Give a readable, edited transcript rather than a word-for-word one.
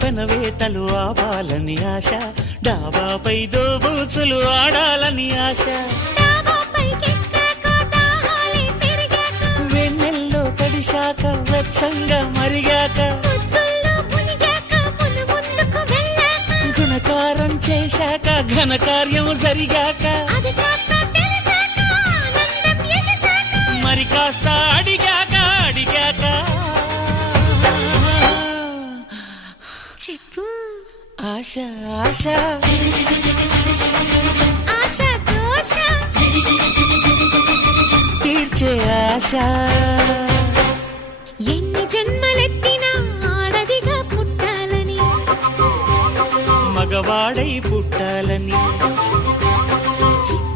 పెనవేతలు ఆవాలని ఆశ, డాబాపై దోబూచులు ఆడాలని ఆశ, వెన్నెల్లో తడిశాక వెచ్చంగా మరిగాక, గుణకారం చేశాక ఘనకార్యం జరిగాక, మరి కాస్త అడిగాక అడిగాక చెప్పు ఆశ ఆశ ఆశ దోష తీర్చే ఆశ. ఎన్ని జన్మలెత్తినా ఆడదిగా పుట్టాలని, మగవాడై పుట్టాలని, చిట్టి